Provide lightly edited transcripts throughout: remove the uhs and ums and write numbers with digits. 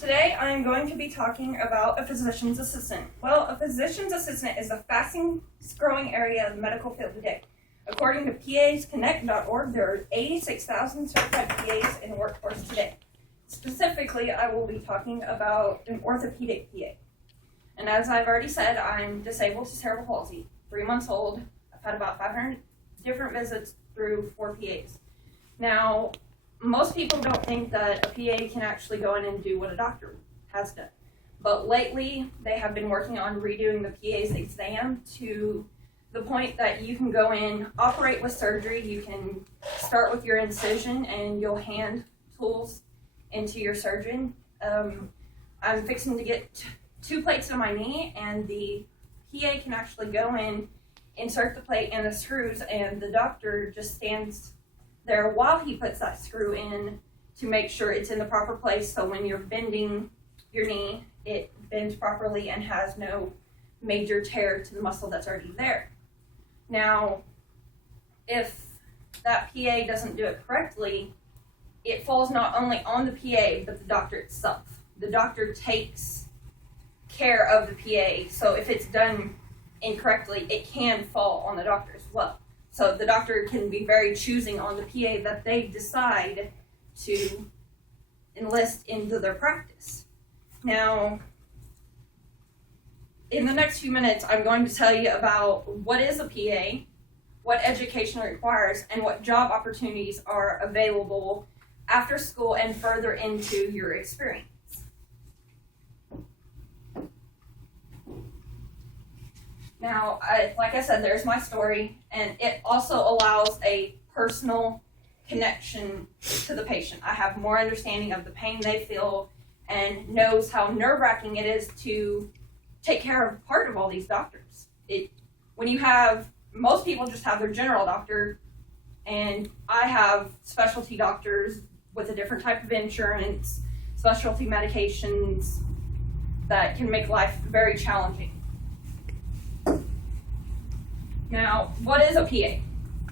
Today I am going to be talking about a physician's assistant. Well, a physician's assistant is the fastest growing area of the medical field today. According to PAsConnect.org, there are 86,000 certified PAs in the workforce today. Specifically, I will be talking about an orthopedic PA. And as I've already said, I'm disabled to cerebral palsy, 3 months old. I've had about 500 different visits through 4 PAs. Now, most people don't think that a PA can actually go in and do what a doctor has done. But lately, they have been working on redoing the PA's exam to the point that you can go in, operate with surgery, you can start with your incision, and you'll hand tools into your surgeon. I'm fixing to get 2 plates on my knee, and the PA can actually go in, insert the plate and the screws, and the doctor just stands there while he puts that screw in to make sure it's in the proper place, so when you're bending your knee, it bends properly and has no major tear to the muscle that's already there. Now, if that PA doesn't do it correctly, it falls not only on the PA, but the doctor itself. The doctor takes care of the PA, so if it's done incorrectly, it can fall on the doctor as well. So the doctor can be very choosing on the PA that they decide to enlist into their practice. Now, in the next few minutes, I'm going to tell you about what is a PA, what education it requires, and what job opportunities are available after school and further into your experience. Now, like I said, there's my story, and it also allows a personal connection to the patient. I have more understanding of the pain they feel and knows how nerve-wracking it is to take care of part of all these doctors. Most people just have their general doctor, and I have specialty doctors with a different type of insurance, specialty medications that can make life very challenging. Now, what is a PA?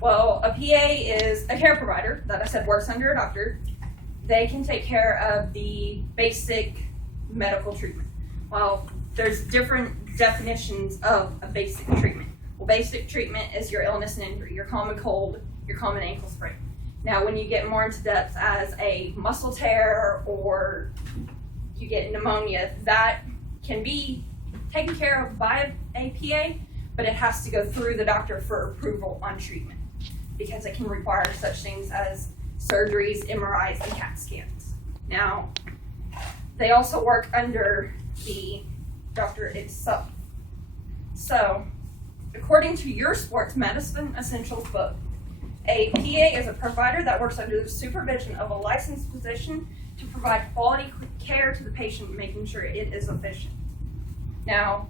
Well, a PA is a care provider that I said works under a doctor. They can take care of the basic medical treatment. Well, there's different definitions of a basic treatment. Well, basic treatment is your illness and injury, your common cold, your common ankle sprain. Now, when you get more into depth as a muscle tear or you get pneumonia, that can be taken care of by a PA, but it has to go through the doctor for approval on treatment because it can require such things as surgeries, MRIs, and CAT scans. Now, they also work under the doctor itself. So, according to your Sports Medicine Essentials book, a PA is a provider that works under the supervision of a licensed physician to provide quality care to the patient, making sure it is efficient. Now,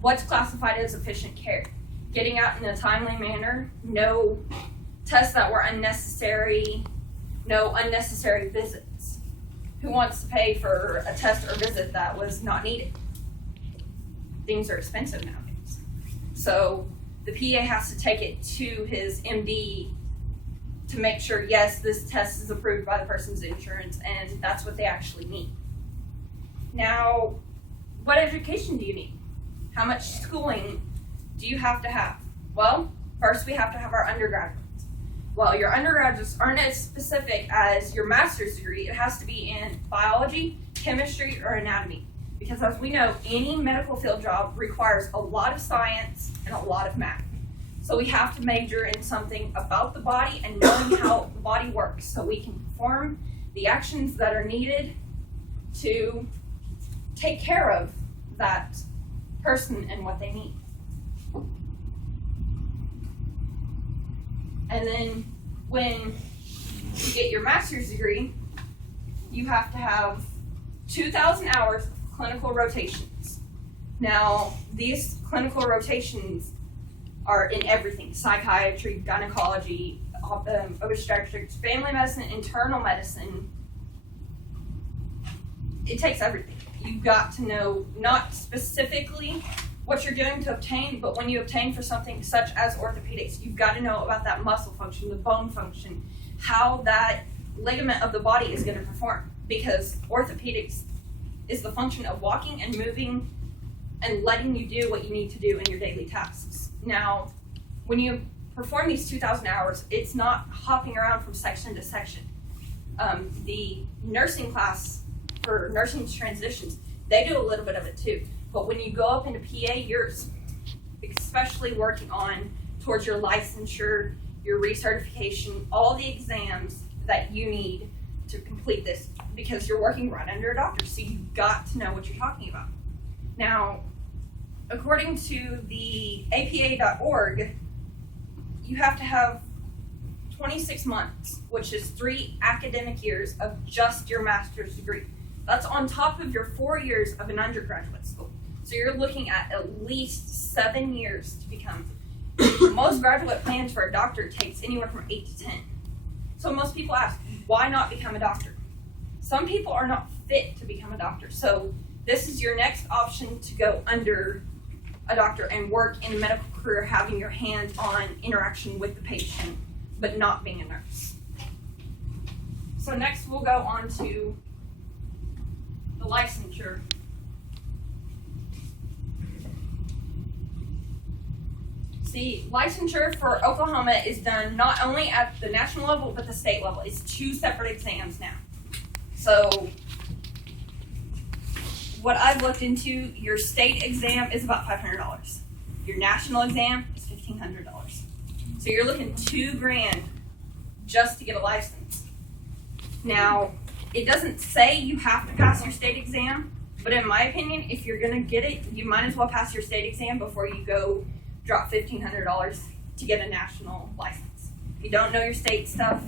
what's classified as efficient care? Getting out in a timely manner, no tests that were unnecessary, no unnecessary visits. Who wants to pay for a test or visit that was not needed? Things are expensive nowadays. So the PA has to take it to his MD to make sure, yes, this test is approved by the person's insurance, and that's what they actually need. Now, what education do you need? How much schooling do you have to have? Well, first we have to have our undergraduates. Well, your undergraduates aren't as specific as your master's degree. It has to be in biology, chemistry, or anatomy. Because as we know, any medical field job requires a lot of science and a lot of math. So we have to major in something about the body and knowing how the body works so we can perform the actions that are needed to take care of that person and what they need. And then when you get your master's degree, you have to have 2,000 hours of clinical rotations. Now, these clinical rotations are in everything: psychiatry, gynecology, obstetrics, family medicine, internal medicine. It takes everything. You've got to know not specifically what you're doing to obtain, but when you obtain for something such as orthopedics, you've got to know about that muscle function, the bone function, how that ligament of the body is going to perform. Because orthopedics is the function of walking and moving and letting you do what you need to do in your daily tasks. Now, when you perform these 2,000 hours, it's not hopping around from section to section. The nursing class for nursing transitions, they do a little bit of it too. But when you go up into PA, you're especially working on towards your licensure, your recertification, all the exams that you need to complete this, because you're working right under a doctor, so you've got to know what you're talking about. Now, according to the APA.org, you have to have 26 months, which is 3 academic years of just your master's degree. That's on top of your 4 years of an undergraduate school. So you're looking at least 7 years to become. Most graduate plans for a doctor takes anywhere from 8 to 10. So most people ask, why not become a doctor? Some people are not fit to become a doctor. So this is your next option to go under a doctor and work in a medical career, having your hands-on interaction with the patient, but not being a nurse. So next we'll go on to the licensure. See, licensure for Oklahoma is done not only at the national level, but the state level. It's 2 separate exams now. So what I've looked into, your state exam is about $500. Your national exam is $1,500. So you're looking $2,000 just to get a license. Now, it doesn't say you have to pass your state exam, but in my opinion, if you're gonna get it, you might as well pass your state exam before you go drop $1,500 to get a national license. If you don't know your state stuff,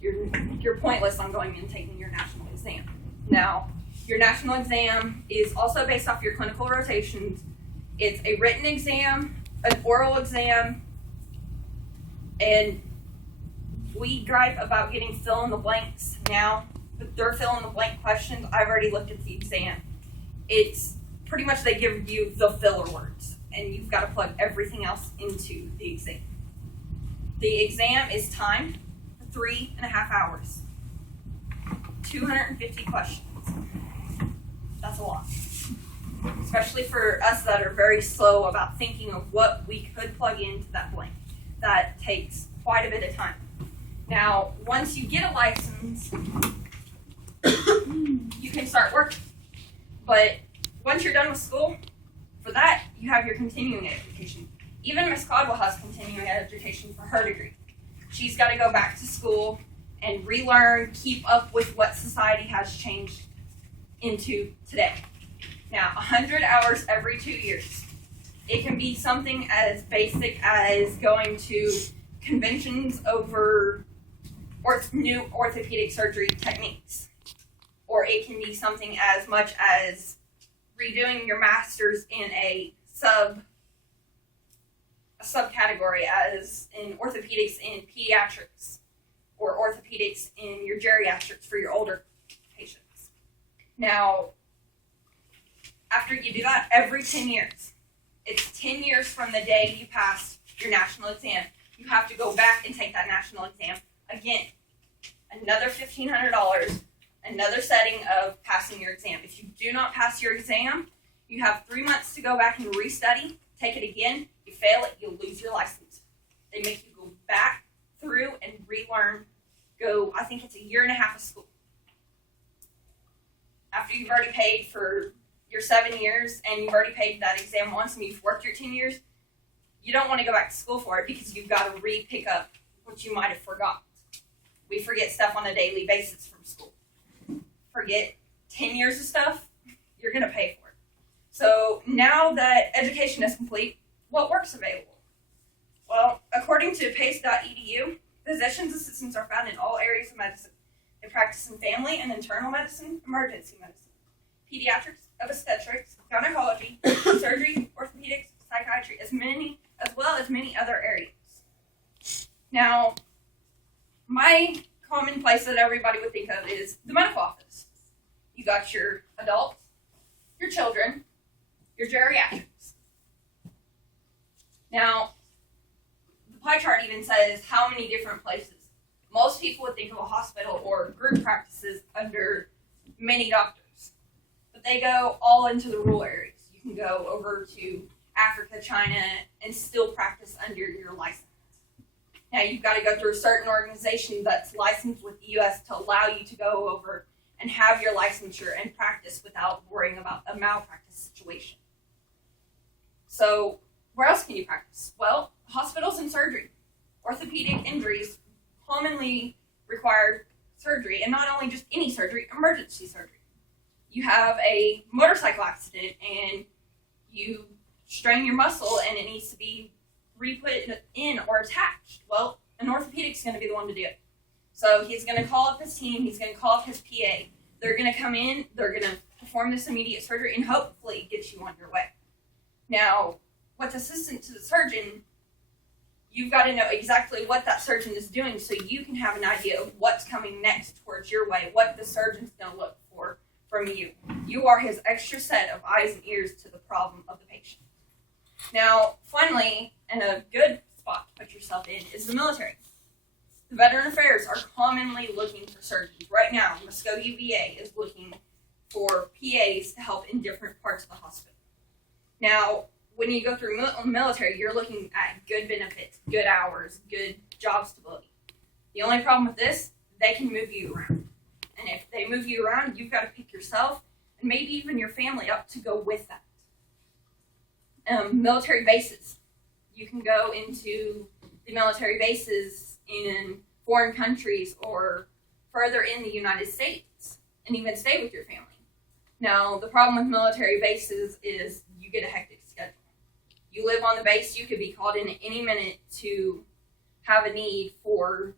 you're pointless on going and taking your national exam. Now, your national exam is also based off your clinical rotations. It's a written exam, an oral exam, and we gripe about getting fill-in-the-blanks now, but they're fill-in-the-blank questions. I've already looked at the exam. It's pretty much they give you the filler words, and you've got to plug everything else into the exam. The exam is timed for 3.5 hours. 250 questions. That's a lot. Especially for us that are very slow about thinking of what we could plug into that blank. That takes quite a bit of time. Now, once you get a license, you can start working. But once you're done with school, for that, you have your continuing education. Even Miss Caldwell has continuing education for her degree. She's got to go back to school and relearn, keep up with what society has changed into today. Now, 100 hours every 2 years. It can be something as basic as going to conventions over new orthopedic surgery techniques. Or it can be something as much as redoing your master's in a subcategory as in orthopedics in pediatrics, or orthopedics in your geriatrics for your older patients. Now, after you do that, every 10 years, it's 10 years from the day you passed your national exam, you have to go back and take that national exam again. Another $1,500, another setting of passing your exam. If you do not pass your exam, you have 3 months to go back and restudy, take it again. You fail it, you'll lose your license. They make you go back through and relearn, I think it's 1.5 years of school. After you've already paid for your 7 years and you've already paid that exam once and you've worked your 10 years, you don't want to go back to school for it because you've got to re-pick up what you might have forgot. We forget stuff on a daily basis from school. Forget 10 years of stuff, you're going to pay for it. So now that education is complete, what work's available? Well, according to PACE.edu, physician's assistants are found in all areas of medicine. They practice in family and internal medicine, emergency medicine, pediatrics, obstetrics, gynecology, surgery, orthopedics, psychiatry, as well as many other areas. Now, my common place that everybody would think of is the medical office. You got your adults, your children, your geriatrics. Now, the pie chart even says how many different places. Most people would think of a hospital or group practices under many doctors. they go all into the rural areas. You can go over to Africa, China, and still practice under your license. Now, you've got to go through a certain organization that's licensed with the U.S. to allow you to go over and have your licensure and practice without worrying about a malpractice situation. So, where else can you practice? Well, hospitals and surgery. Orthopedic injuries commonly require surgery, and not only just any surgery, emergency surgery. You have a motorcycle accident and you strain your muscle and it needs to be re-put in or attached. Well, an orthopedic's going to be the one to do it. So he's going to call up his team, he's going to call up his PA. They're going to come in, they're going to perform this immediate surgery and hopefully get you on your way. Now, what's assistant to the surgeon, you've got to know exactly what that surgeon is doing so you can have an idea of what's coming next towards your way, what the surgeon's going to look for from you. You are his extra set of eyes and ears to the problem of the patient. Now, finally, and a good spot to put yourself in is the military. The Veteran Affairs are commonly looking for surgeons. Right now, Muskogee VA is looking for PAs to help in different parts of the hospital. Now, when you go through military, you're looking at good benefits, good hours, good job stability. The only problem with this, they can move you around. And if they move you around, you've got to pick yourself and maybe even your family up to go with that. Military bases. You can go into the military bases in foreign countries or further in the United States and even stay with your family. Now, the problem with military bases is you get a hectic schedule. You live on the base, you could be called in at any minute to have a need for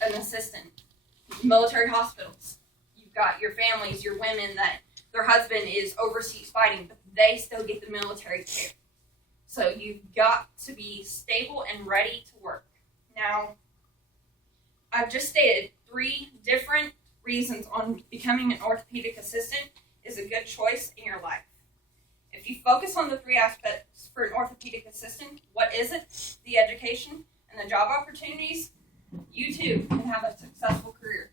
an assistant. Military hospitals. You've got your families, your women that their husband is overseas fighting, but they still get the military care. So you've got to be stable and ready to work. Now, I've just stated 3 different reasons on becoming an orthopedic assistant is a good choice in your life. If you focus on the 3 aspects for an orthopedic assistant, what is it, the education, and the job opportunities, you too can have a successful career.